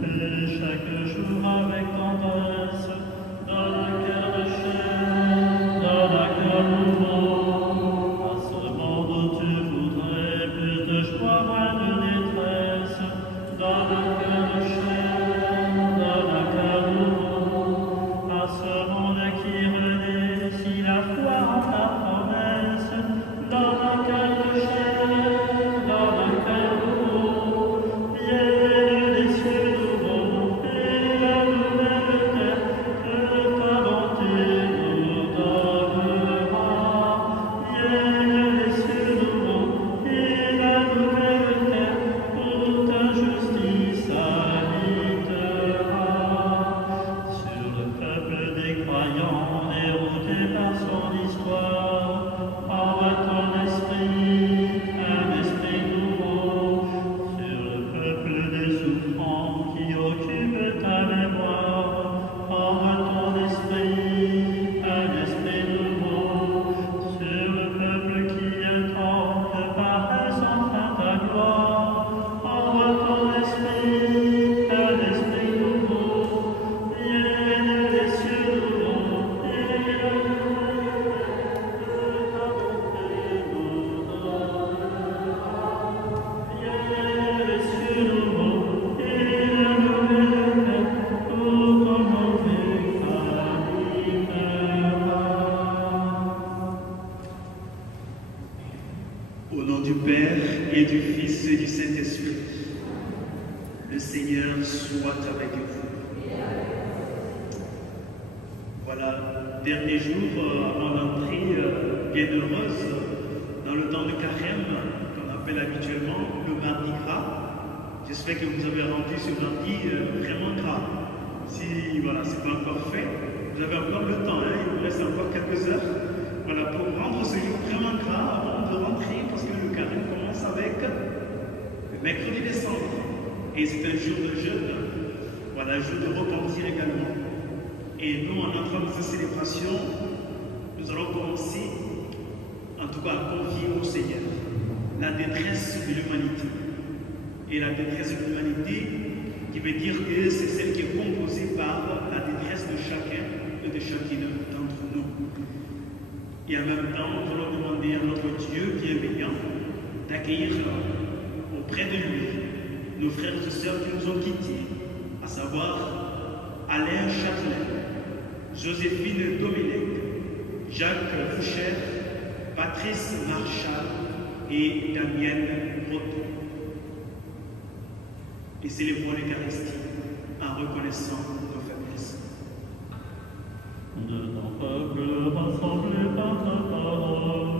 fais chaque jour avec tendresse. Donne un cœur de chair, donne un cœur nouveau. À ce monde où tu voudrais plus de joie, moins de détresse. Donne un cœur de chair, donne un cœur nouveau. À ce monde qui renaît, si la foi en ta promesse. Donne un cœur de chair, donne un cœur nouveau. Vienne les cieux nouveaux et la nouvelle terre que ta bonté nous donnera. Vienne les cieux nouveaux et la nouvelle terre où ta justice habitera. Sur le peuple des croyants dérouté par son histoire, envoie ton esprit, un esprit nouveau. Sur le peuple des souffrants qui occupe ta mémoire, envoie ton esprit, un esprit nouveau. Sur le peuple qui attend de paresse enfin ta gloire, envoie ton esprit, un esprit nouveau. Vienne les cieux nouveaux et la nouvelle terre que ta bonté nous donnera. Vienne les cieux nouveaux et la nouvelle terre où ton nom habitera. Au nom du Père et du Fils et du Saint-Esprit, le Seigneur soit avec vous. Voilà, dernier jour avant l'entrée bienheureuse dans le temps de carême qu'on appelle habituellement le mardi gras. J'espère que vous avez rendu ce mardi vraiment gras. Si voilà, c'est pas encore fait, vous avez encore le temps, hein, il vous reste encore quelques heures. Voilà, pour rendre ce jour vraiment gras avant de rentrer, parce que le carême commence avec le mercredi décembre. Et c'est un jour de jeûne, voilà, un jour de repentir également. Et nous, en entrant dans cette célébration, nous allons commencer, en tout cas, à confier au Seigneur la détresse de l'humanité. Et la détresse de l'humanité, qui veut dire que c'est celle qui est composée par la détresse de chacun et de chacune d'entre nous. Et en même temps, nous allons demander à notre Dieu bienveillant d'accueillir auprès de lui nos frères et sœurs qui nous ont quittés, à savoir Alain Châtelain, Joséphine Domenech, Jacques Foucher, Patrice Marchal et Damienne Breton. Et célébrons l'Eucharistie en reconnaissant nos faiblesses. De ton peuple rassemblé par ta parole,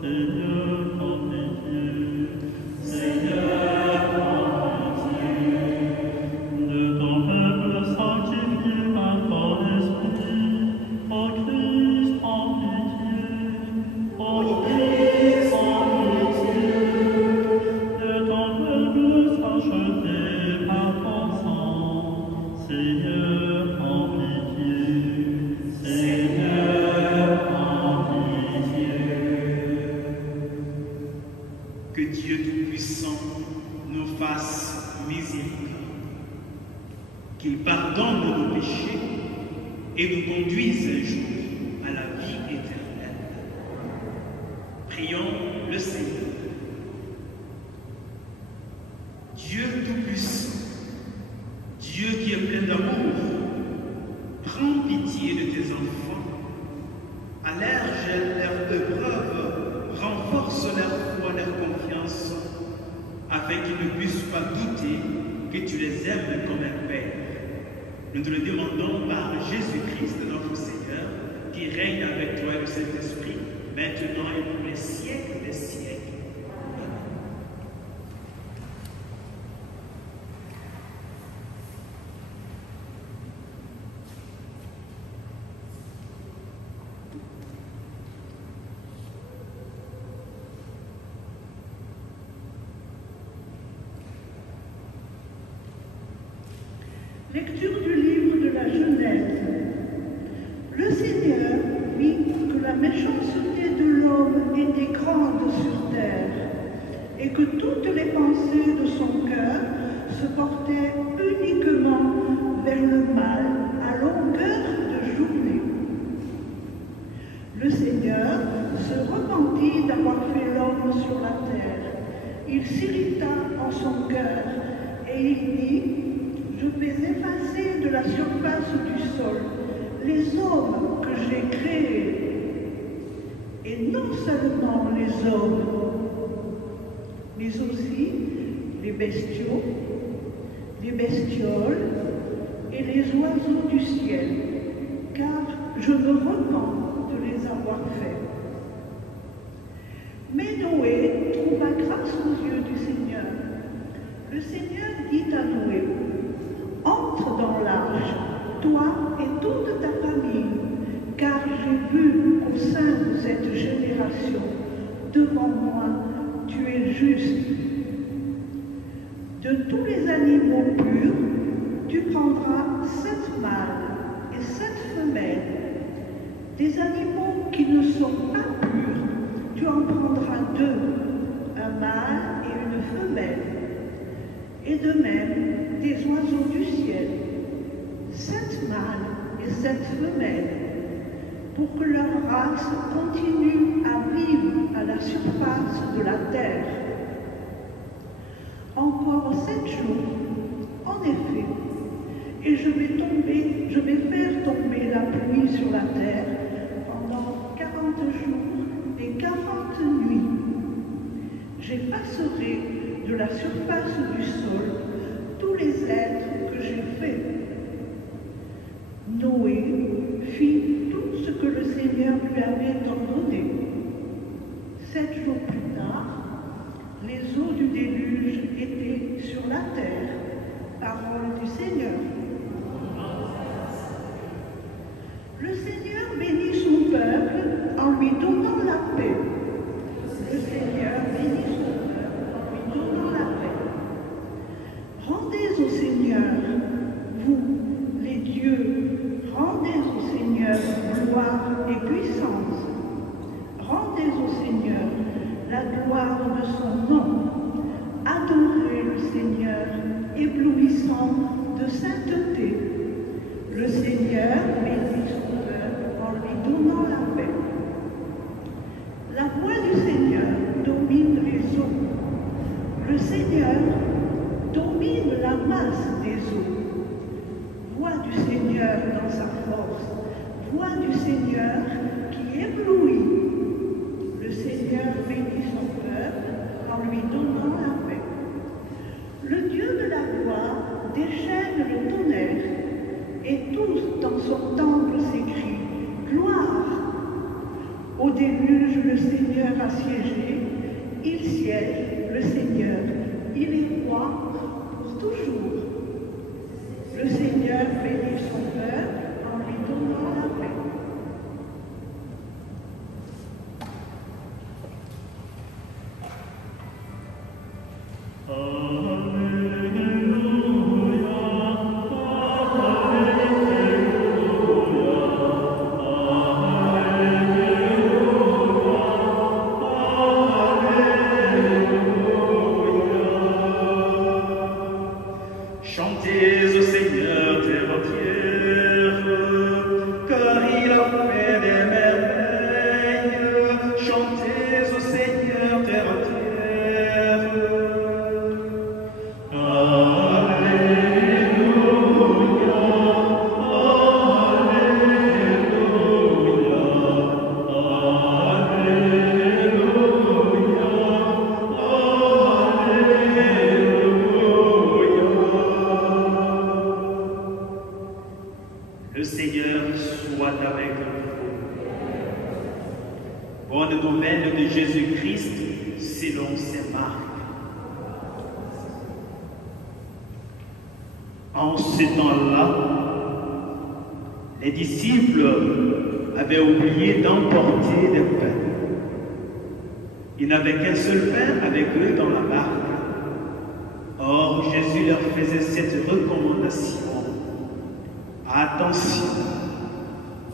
Seigneur, prends pitié. Seigneur, prends pitié. De ton peuple sanctifié par ton esprit, ô Christ, prends pitié. Ô Christ, prends pitié. De ton peuple sacheté par ton sang, Seigneur, prends pitié. Seigneur, prends pitié. Que Dieu Tout-Puissant nous fasse miséricorde, qu'il pardonne nos péchés et nous conduise un jour à la vie éternelle. Prions le Seigneur. Dieu Tout-Puissant, Dieu qui est plein d'amour, prends pitié de tes enfants, allège leurs épreuves, renforce leur foi, leur confiance, afin qu'ils ne puissent pas douter que tu les aimes comme un Père. Nous te le demandons par Jésus-Christ, notre Seigneur, qui règne avec toi et le Saint-Esprit, maintenant et pour les siècles des siècles. Lecture du livre de la Genèse. Le Seigneur vit que la méchanceté de l'homme était grande sur terre, et que toutes les pensées de son cœur se portaient uniquement Le Seigneur se repentit d'avoir fait l'homme sur la terre. Il s'irrita en son cœur et il dit, je vais effacer de la surface du sol les hommes que j'ai créés. Et non seulement les hommes, mais aussi les bestiaux, les bestioles et les oiseaux du ciel, car je me repens de les avoir faits. Mais Noé trouva grâce aux yeux du Seigneur. Le Seigneur dit à Noé, entre dans l'arche, toi et toute ta famille, car j'ai vu qu'au sein de cette génération, devant moi, tu es juste. De tous les animaux purs, tu prendras 7 mâles et 7 femelles. Des animaux qui ne sont pas purs, tu en prendras 2, un mâle et une femelle. Et de même, des oiseaux du ciel, 7 mâles et 7 femelles, pour que leur race continue à vivre à la surface de la terre. Encore 7 jours, en effet, et je vais faire tomber la pluie sur la terre pendant 40 jours et 40 nuits. J'effacerai de la surface du sol tous les êtres que j'ai faits. Noé fit tout ce que le Seigneur lui avait ordonné. 7 jours plus tard, les eaux du déluge étaient sur la terre. Parole du Seigneur. Le Seigneur bénit son peuple en lui donnant la paix. Le Seigneur bénit son peuple en lui donnant la paix. Rendez au Seigneur, vous, les dieux, rendez au Seigneur gloire et puissance. Rendez au Seigneur la gloire de son nom. Adorez le Seigneur, éblouissant de sainteté. Le Seigneur bénit son peuple en lui donnant la paix. La voix du Seigneur domine les eaux. Le Seigneur domine la masse des eaux. Voix du Seigneur dans sa force. Voix du Seigneur qui éblouit. Le Seigneur bénit son peuple en lui donnant la paix. Le Dieu de la gloire déchaîne le tonnerre, et tous dans son temple s'écrient « Gloire !» Au déluge, le Seigneur a siégé, il siège, le Seigneur, il est roi pour toujours. Le Seigneur bénit son peuple en lui donnant la paix. Chantez au Seigneur terre entière, car il a fait des merveilles. Chantez au Seigneur terre entière. Le Seigneur soit avec vous. Bonne nouvelle de Jésus-Christ selon saint Marc. En ce temps-là, les disciples avaient oublié d'emporter des pains. Ils n'avaient qu'un seul pain avec eux dans la barque. Or, Jésus leur faisait cette recommandation. Attention,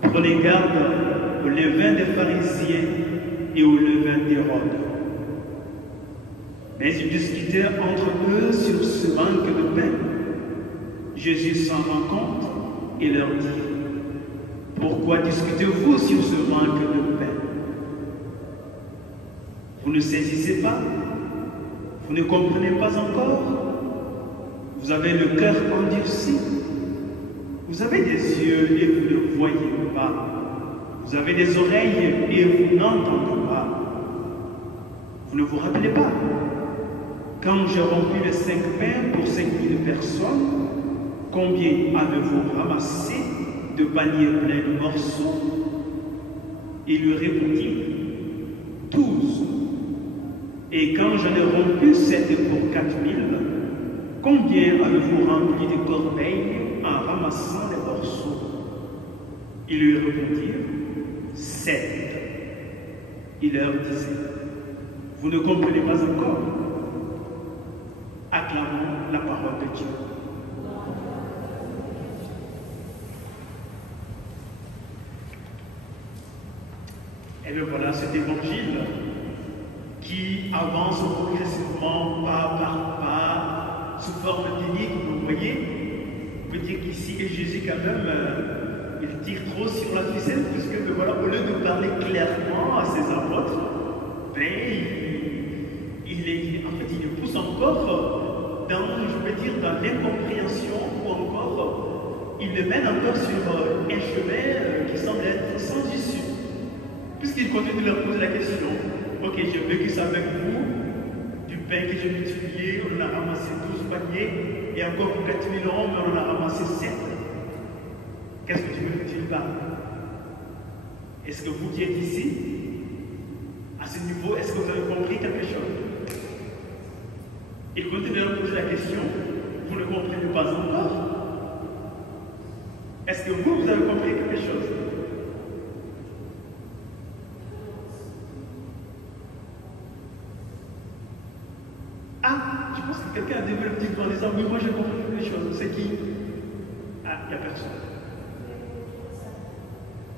prenez garde au levain des pharisiens et au levain d'Hérode. Mais ils discutaient entre eux sur ce manque de pain. Jésus s'en rend compte et leur dit, Pourquoi discutez-vous sur ce manque de pain? Vous ne saisissez pas? Vous ne comprenez pas encore? Vous avez le cœur endurci? Vous avez des yeux et vous ne voyez pas? Vous avez des oreilles et vous n'entendez pas? Vous ne vous rappelez pas? Quand j'ai rompu les 5 pains pour 5000 personnes, combien avez-vous ramassé de paniers pleins de morceaux? Il lui répondit, 12. Et quand j'en ai rompu 7 pour 4000, combien avez-vous rempli de corbeilles en ramassant les morceaux? Ils lui répondirent, 7. Il leur disait, vous ne comprenez pas encore? Acclamons la parole de Dieu. Et bien voilà cet évangile qui avance progressivement, pas par pas, sous forme d'énigme. Vous voyez, on peut dire qu'ici, et Jésus quand même, il tire trop sur la ficelle, puisque ben voilà, au lieu de parler clairement à ses apôtres, ben, il les pousse encore dans, je peux dire, dans l'incompréhension, ou encore, il les mène encore sur un chemin qui semble être sans issue. Puisqu'il continue de leur poser la question, ok, j'ai vécu ça avec vous, du pain que j'ai multiplié, on en a ramassé 12 paniers, et encore pour 4000 hommes, on en a ramassé 7. Qu'est-ce que tu me dis là? Est-ce que vous qui êtes ici, à ce niveau, est-ce que vous avez compris quelque chose? Il continue de leur poser la question, vous ne comprenez pas encore? Est-ce que vous avez compris quelque chose? Ah, je pense que quelqu'un a développé le petit en disant, oui, moi j'ai compris quelque chose. C'est qui? Ah, il n'y a personne.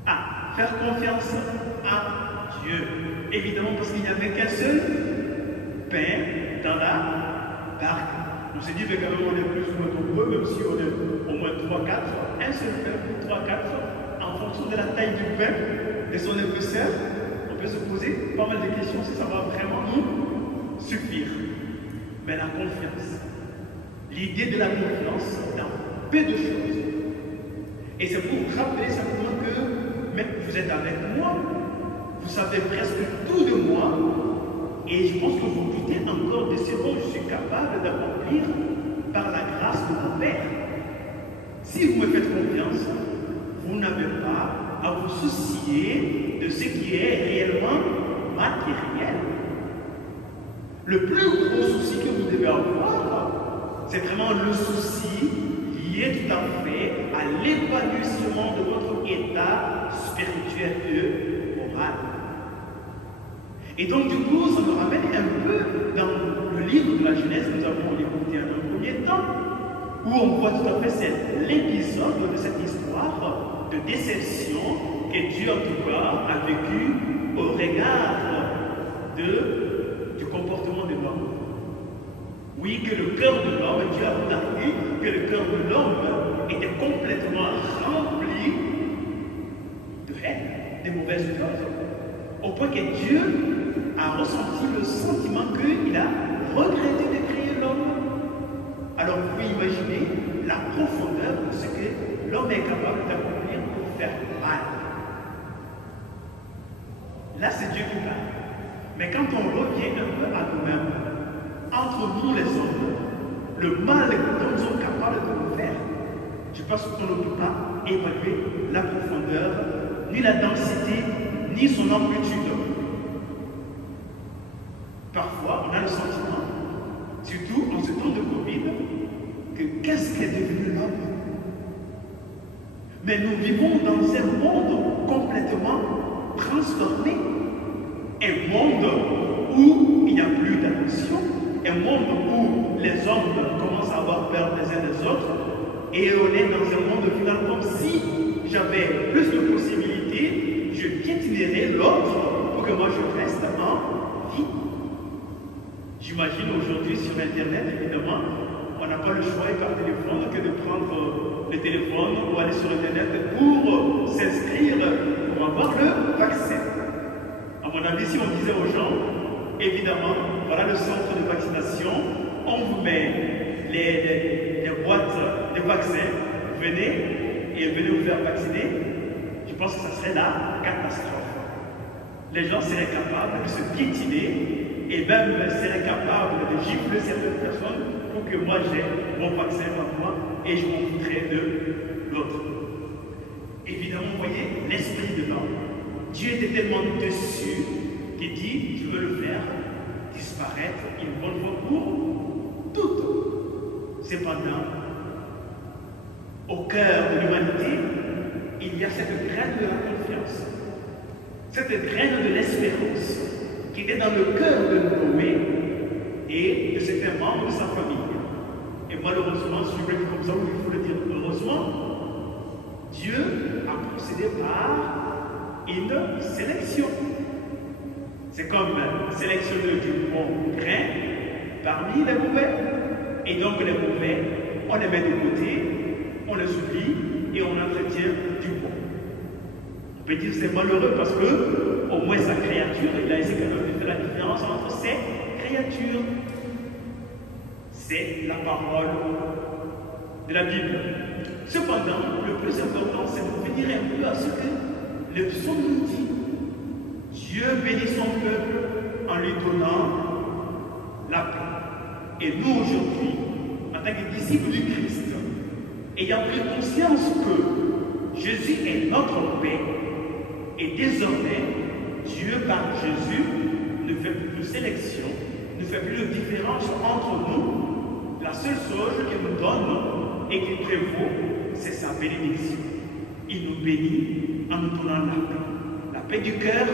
Ah, faire confiance à Dieu. Évidemment, parce qu'il n'y avait qu'un seul pain dans la barque. On s'est dit, mais quand même, on est plus ou moins nombreux, même si on est au moins 3-4, un seul pain pour 3-4, en fonction de la taille du pain et son épaisseur, on peut se poser pas mal de questions si ça va vraiment nous suffire. Mais la confiance, l'idée de la confiance dans peu de choses. Et c'est pour vous rappeler simplement que même vous êtes avec moi, vous savez presque tout de moi, et je pense que vous doutez encore de ce dont je suis capable d'accomplir par la grâce de mon Père. Si vous me faites confiance, vous n'avez pas à vous soucier de ce qui est réellement matériel. Le plus gros souci que vous devez avoir, c'est vraiment le souci lié tout à fait à l'épanouissement de votre état spirituel et moral. Et donc, du coup, ça nous ramène un peu dans le livre de la Genèse que nous avons écouté en un premier temps, où on voit tout à fait l'épisode de cette histoire de déception que Dieu, en tout cas, a vécu au regard du comportement de l'homme. Oui, que le cœur de l'homme, Dieu a remarqué que le cœur de l'homme était complètement rempli de haine, de mauvaises choses, au point que Dieu a ressenti le sentiment qu'il a regretté de créer l'homme. Alors vous pouvez imaginer la profondeur de ce que l'homme est capable d'accomplir pour faire mal. Là, c'est Dieu qui parle. Mais quand on revient un peu à nous-mêmes, entre nous les hommes, le mal que nous sommes capables de nous faire, je pense qu'on ne peut pas évaluer la profondeur, ni la densité, ni son amplitude. Parfois, on a le sentiment, surtout en ce temps de Covid, que qu'est-ce qu'est devenu l'homme? Mais nous vivons dans un monde complètement transformé. Un monde où il n'y a plus d'attention, un monde où les hommes commencent à avoir peur les uns des autres, et on est dans un monde final comme si j'avais plus de possibilités, je piétinerais l'autre pour que moi je reste en vie. J'imagine aujourd'hui sur Internet, évidemment, on n'a pas le choix par téléphone que de prendre le téléphone ou aller sur Internet pour s'inscrire pour avoir le vaccin. À mon avis, si on disait aux gens, évidemment, voilà le centre de vaccination, on vous met les boîtes de vaccins, venez et venez vous faire vacciner, je pense que ça serait la catastrophe. Les gens seraient capables de se piétiner et même seraient capables de gifler certaines personnes pour que moi j'ai mon vaccin par moi et je m'en foutrais de l'autre. Évidemment, vous voyez l'esprit de l'homme. Dieu était tellement dessus qu'il dit, je veux le faire disparaître une bonne fois pour toutes. Cependant, au cœur de l'humanité, il y a cette graine de la confiance, cette graine de l'espérance qui était dans le cœur de Noé et de certains membres de sa famille. Et malheureusement, si je veux dire comme ça, il faut le dire heureusement, Dieu a procédé par une sélection. C'est comme sélectionner du bon grain parmi les mauvais. Et donc les mauvais, on les met de côté, on les oublie et on entretient du bon. On peut dire que c'est malheureux parce que au moins sa créature, il a essayé quand même de faire la différence entre ses créatures. C'est la parole de la Bible. Cependant, le plus important, c'est de venir un peu à ce que le psaume nous dit. Dieu bénit son peuple en lui donnant la paix. Et nous, aujourd'hui, en tant que disciples du Christ, ayant pris conscience que Jésus est notre paix, et désormais, Dieu, par Jésus, ne fait plus de sélection, ne fait plus de différence entre nous. La seule chose qu'il nous donne et qui prévaut, c'est sa bénédiction. Il nous bénit en nous donnant la paix. La paix du cœur,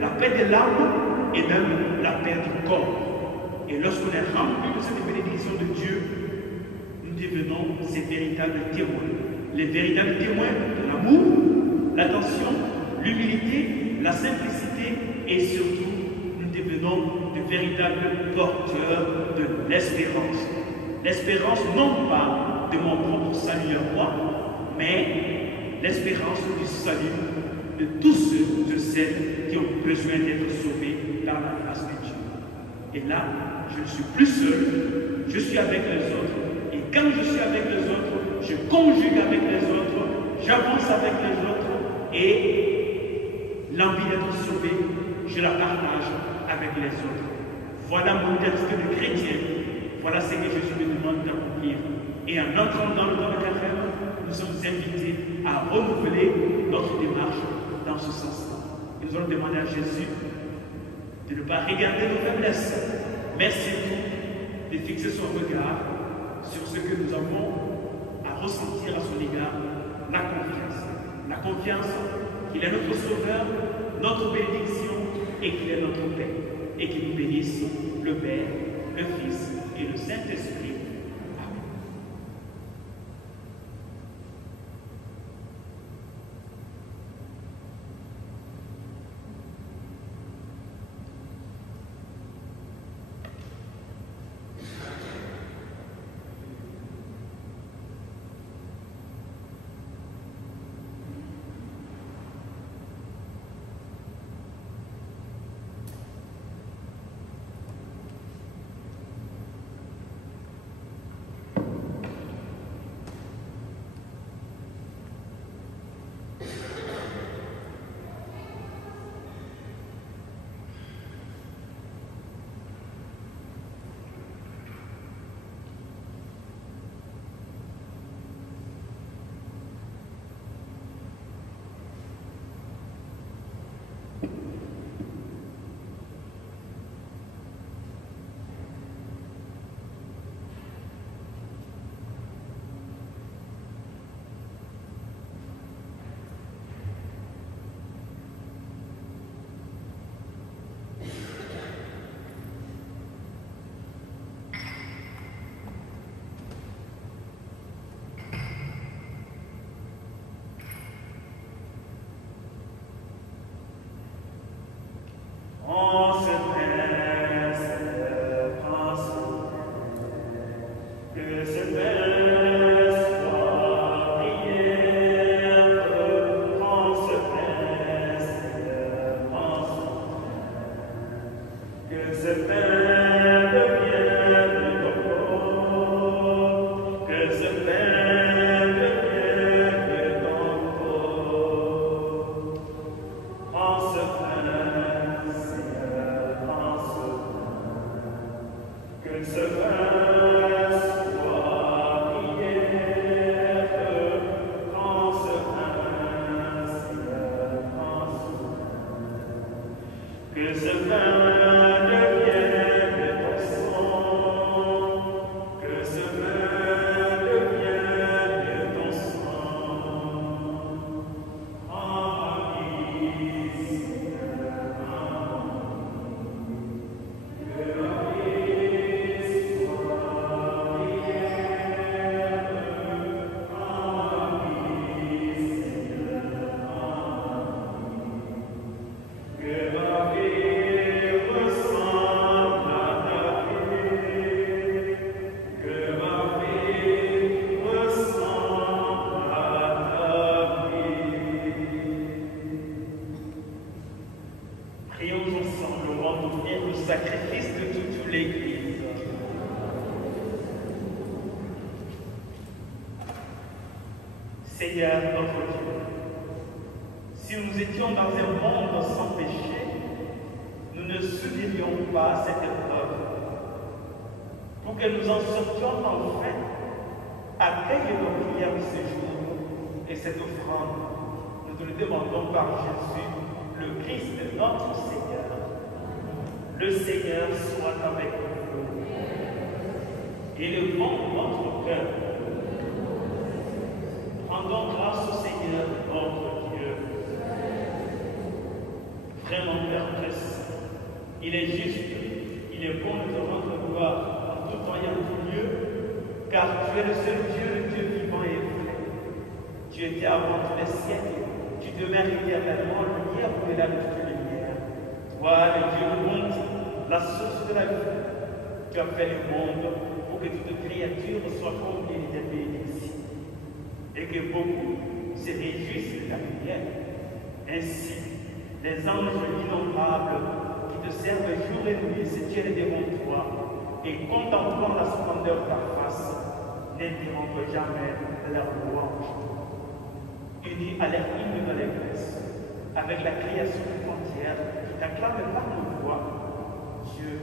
la paix de l'âme et même la paix du corps. Et lorsqu'on est rempli de cette bénédiction de Dieu, nous devenons ces véritables témoins. Les véritables témoins de l'amour, l'attention, l'humilité, la simplicité et surtout, nous devenons de véritables porteurs de l'espérance. L'espérance non pas de mon propre salut à moi, mais l'espérance du salut de tous ceux et celles qui ont besoin d'être sauvés par la grâce de Dieu. Et là, je ne suis plus seul, je suis avec les autres. Et quand je suis avec les autres, je conjugue avec les autres, j'avance avec les autres et l'envie d'être sauvé, je la partage avec les autres. Voilà mon identité de chrétien. Voilà ce que Jésus me demande d'accomplir. Et en entrant dans le temps de carême, nous sommes invités à renouveler notre démarche dans ce sens-là. Et nous allons demander à Jésus de ne pas regarder nos faiblesses, mais surtout de fixer son regard sur ce que nous avons à ressentir à son égard, la confiance. La confiance qu'il est notre sauveur, notre bénédiction et qu'il est notre paix. Et qu'il nous bénisse le Père, le Fils et le Saint-Esprit. Amen. Seigneur notre Dieu, si nous étions dans un monde sans péché, nous ne subirions pas cette épreuve. Pour que nous en sortions enfin, accueille nos prières de ce jour et cette offrande. Nous te le demandons par Jésus, le Christ, notre Seigneur. Le Seigneur soit avec nous. Élevons notre cœur. Rendons grâce au Seigneur, notre Dieu. Frère mon Père très saint, il est juste, il est bon de te rendre gloire en tout temps et en tout lieu, car tu es le seul Dieu, le Dieu vivant et vrai. Tu étais avant tous les siècles, tu demeures éternellement lumière au-delà de toute lumière. Toi, le Dieu de bonté, la source de la vie, tu as fait le monde pour que toute créature soit comblée de bénédictions et que beaucoup se réjouissent de ta prière. Ainsi, les anges innombrables qui te servent jour et nuit se tiennent devant toi et contemplant la splendeur de ta face, n'interrompent jamais leur louange. Unis à leur hymne de l'Église, avec la création tout entière qui t'acclame par nos voix, Dieu,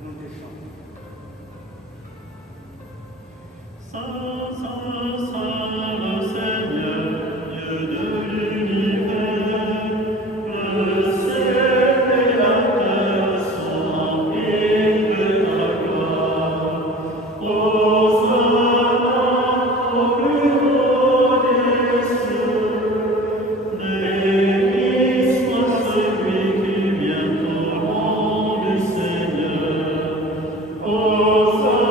nous te chantons. Saint, Saint, Saint, le Seigneur, Dieu de l'univers, le ciel et la terre sont remplis de ta gloire. Hosanna au plus haut des cieux, béni soit celui qui vient au nom du Seigneur. Hosanna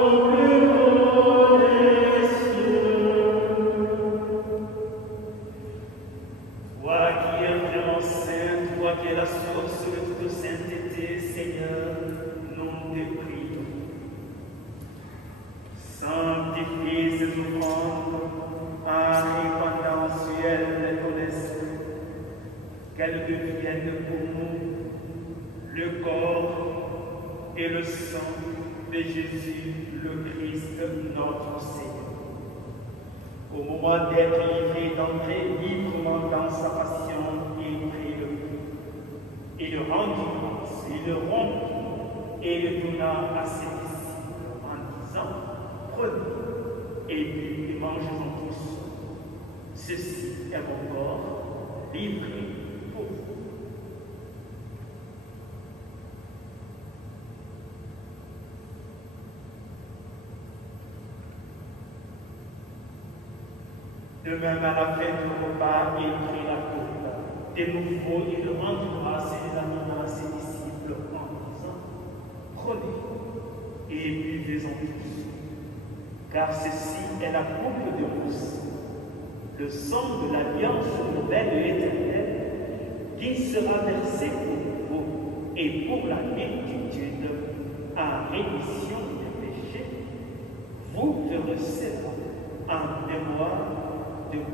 au plus haut des cieux. Toi qui es vraiment saint, toi qui es la source de toute sainteté, Seigneur, nous te prions. Sanctifie ces offrandes en répandant en ciel de ton esprit, qu'elles deviennent pour nous le corps et le sang de Jésus, le Christ, notre Seigneur. Au moment d'être livré, d'entrer librement dans sa passion, il prit le pain. Il le rendit grâce, il le rompit et le donna à ses disciples en disant, prenez et buvez et mangez-en tous. Ceci est mon corps livré pour vous. De même, à la fin du repas, il prit la coupe. De nouveau, il rendit grâce et la donna à ses disciples en disant, prenez et buvez-en tous, car ceci est la coupe de mon sang, le sang de l'alliance nouvelle et éternelle, qui sera versé pour vous et pour la multitude en rémission des péchés. Vous ferez cela en mémoire de vous.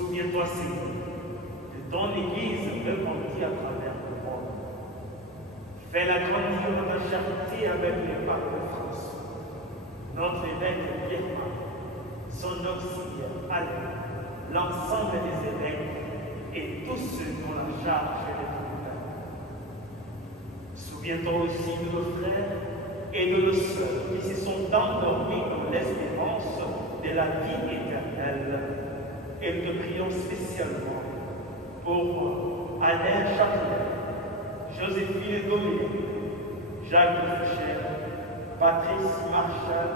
Souviens-toi, Seigneur, de ton Église répandue à travers le monde. Fais-la grandir dans ta charité avec les papes de France, notre évêque Pierre-Marc, son auxiliaire Alain, l'ensemble des évêques et tous ceux dont la charge est de tout. Souviens-toi aussi de nos frères et de nos sœurs qui se sont endormis dans l'espérance de la vie éternelle. Et nous te prions spécialement pour Alain Chapelain, Joséphine Dominique, Jacques Foucher, Patrice Marchal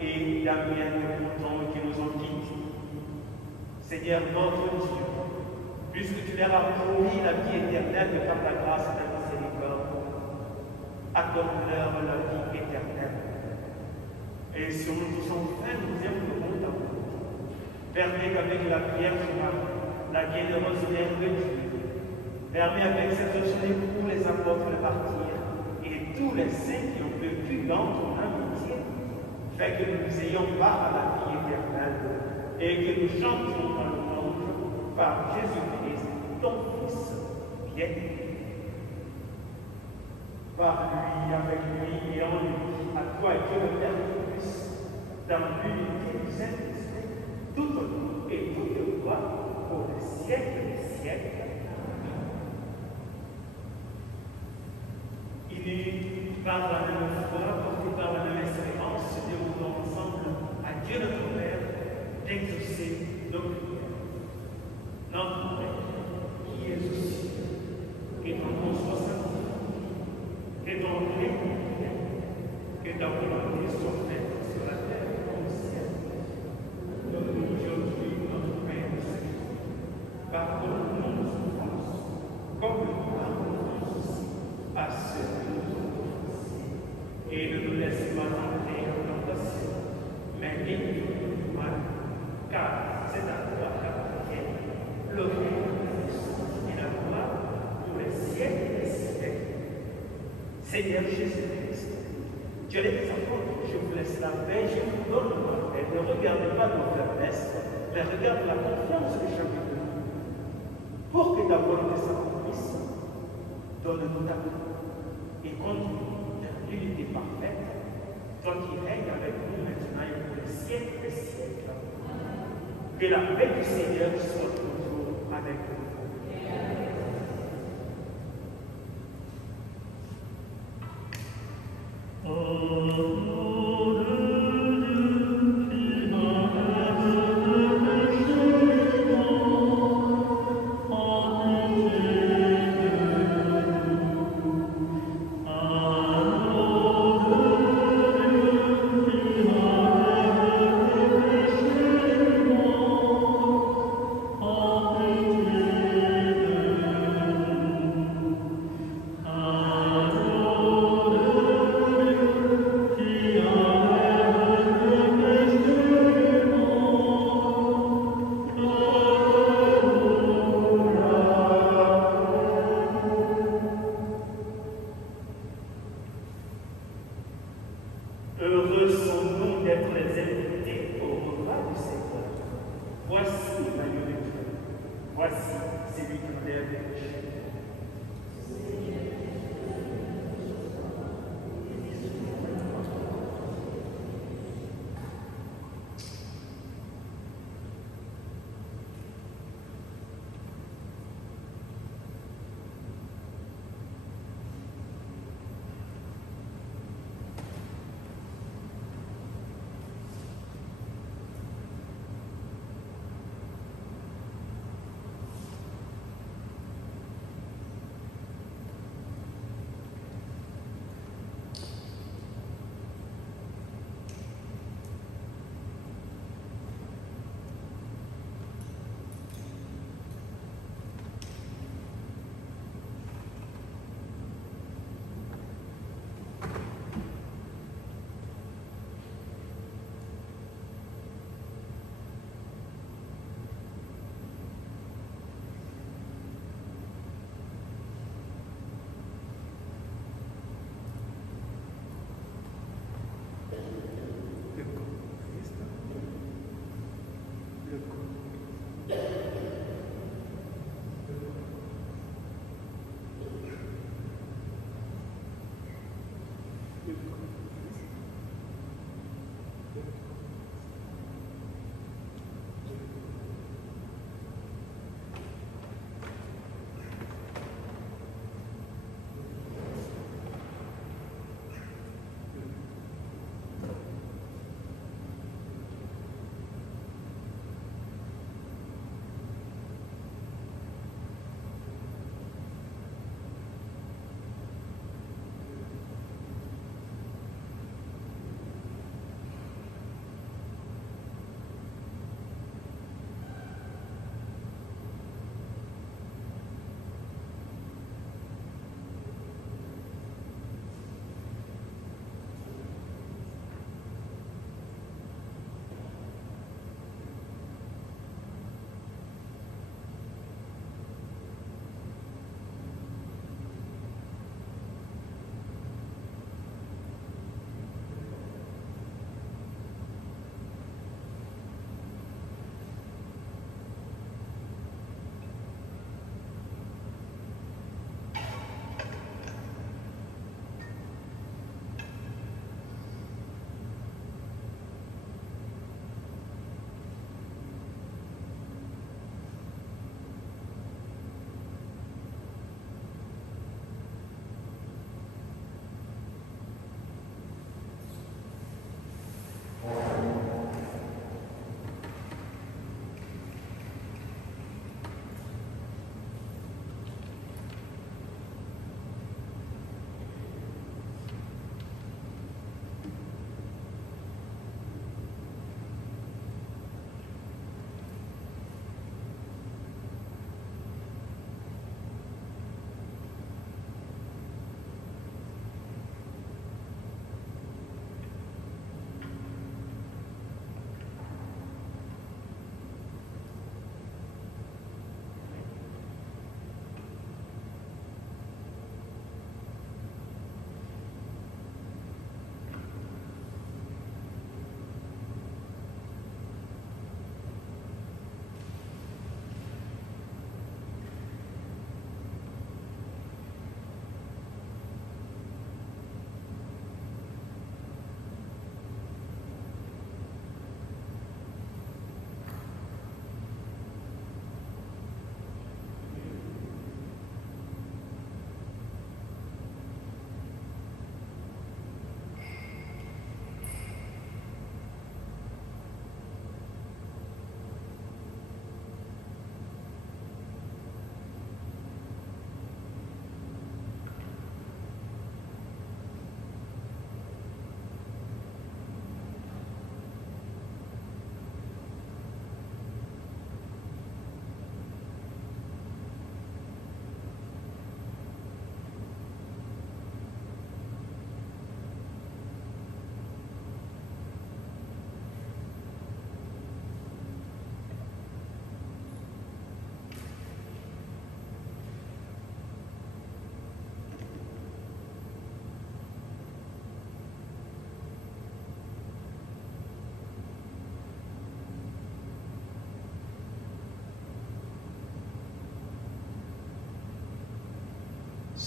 et Damien de Bouton qui nous ont quittés. Seigneur notre Dieu, puisque tu leur as promis la vie éternelle par ta grâce et ta miséricorde, accorde-leur la vie éternelle. Et si nous tous enfin nous aimerons ta volonté, permets qu'avec la Vierge Marie, la bienheureuse Mère de Dieu, permets avec cette journée pour les apôtres, les martyrs et tous les saints qui ont vécu dans ton amitié, fait que nous ayons part à la vie éternelle et que nous chantions dans le monde par Jésus-Christ, ton Fils bien-aimé. Par lui, avec lui et en lui, à toi Dieu le Père Fils, dans l'unité du Saint-Esprit, tout honneur et toute gloire pour les siècles des siècles. Unis par la même foi, portés par la même espérance, se déroulons ensemble à Dieu notre Père d'exaucer nos prières. Notre Père, qui es aux cieux, que ton nom soit sanctifié, que ton règne vienne, que ta volonté soit faite sur la terre comme au ciel. Donne-nous aujourd'hui notre pain de ce jour. Pardonne-nous nos offenses, comme nous pardonnons aussi à ceux qui nous ont offensés. Et ne nous laisse pas entrer en tentation, mais délivre-nous du mal, car c'est à toi qu'appartient le règne, la puissance et la gloire pour les siècles des siècles. Seigneur Jésus-Christ, Dieu les enfants, je vous laisse la paix, je vous donne la paix. Ne regardez pas nos faiblesses, mais regarde la confiance de chacun de nous. Pour que ta volonté s'accomplisse, donne-nous ta paix et conduis-nous dans l'unité parfaite, toi qui règnes avec nous maintenant et pour les siècles des siècles. Que la paix du Seigneur soit toujours avec vous. Heureux sont-nous d'être les invités au repas du Seigneur. Voici l'agneau de Dieu. Voici celui qui enlève les péchés.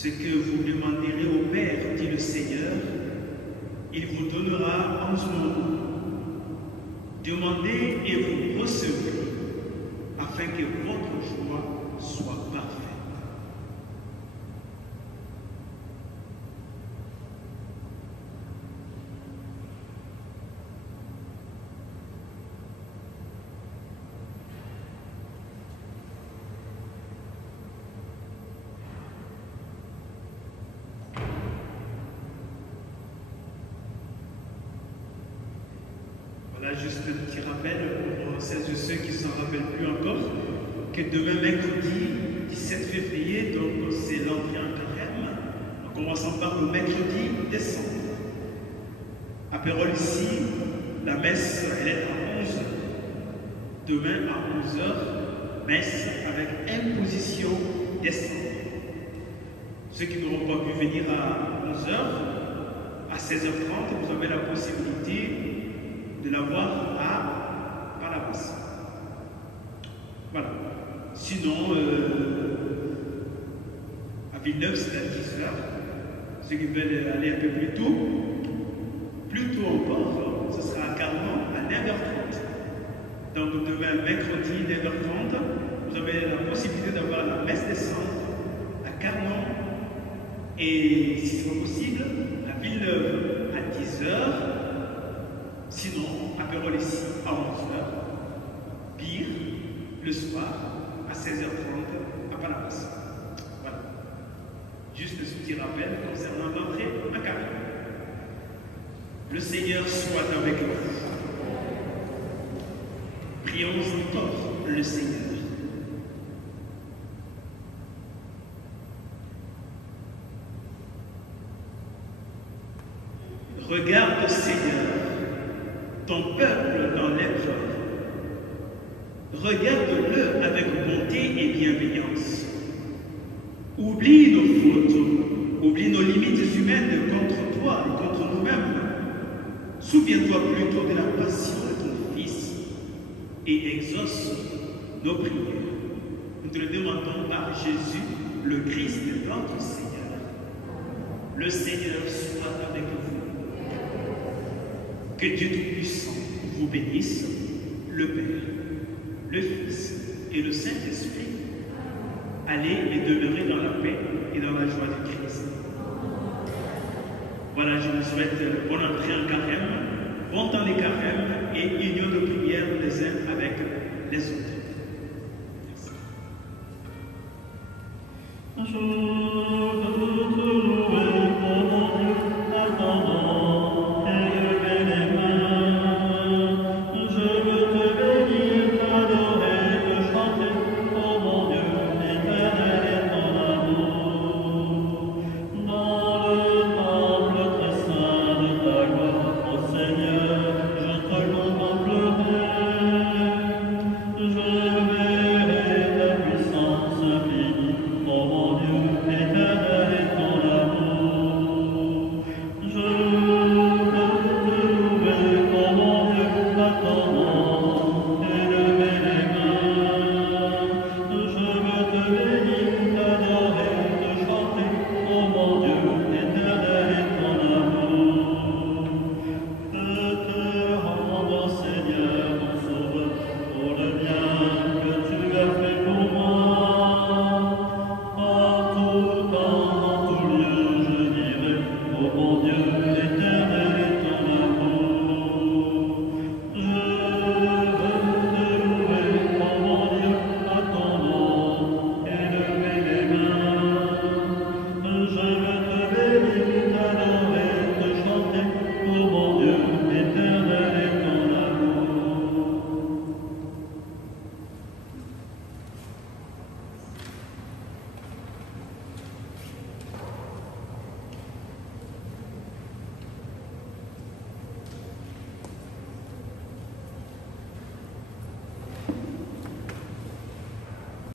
Ce que vous demanderez au Père, dit le Seigneur, il vous donnera en ce moment. Demandez et vous recevrez, afin que votre joie soit parfaite. Voilà juste un petit rappel pour celles et ceux qui ne s'en rappellent plus encore, que demain mercredi 17 février, donc c'est l'entrée en carême, en commençant par le mercredi décembre. Apérole ici, la messe elle est à 11h. Demain à 11h, messe avec imposition décembre. Ceux qui n'auront pas pu venir à 11h, à 16h30, vous avez la possibilité de l'avoir à Palavas. Voilà. Sinon, à Villeneuve, c'est à 10h. Ceux qui veulent aller un peu plus tôt encore, ce sera à Carman à 9h30. Donc demain, mercredi, 9h30, vous avez la possibilité d'avoir la messe des cendres à Carman et, si c'est possible, à Villeneuve à 10h. Sinon, apérole ici à 11h, pire, le soir à 16h30 à Palavas. Voilà. Juste ce petit rappel concernant l'entrée en carême. Le Seigneur soit avec vous. Prions encore le Seigneur. Regarde, Seigneur, ton peuple dans l'épreuve. Regarde-le avec bonté et bienveillance. Oublie nos fautes, oublie nos limites humaines contre toi et contre nous-mêmes. Souviens-toi plutôt de la passion de ton Fils et exauce nos prières. Nous te le demandons par Jésus, le Christ, notre Seigneur. Le Seigneur soit avec vous. Que Dieu Tout-Puissant vous bénisse, le Père, le Fils et le Saint-Esprit. Allez et demeurez dans la paix et dans la joie de Christ. Voilà, je vous souhaite bonne entrée en carême, bon temps des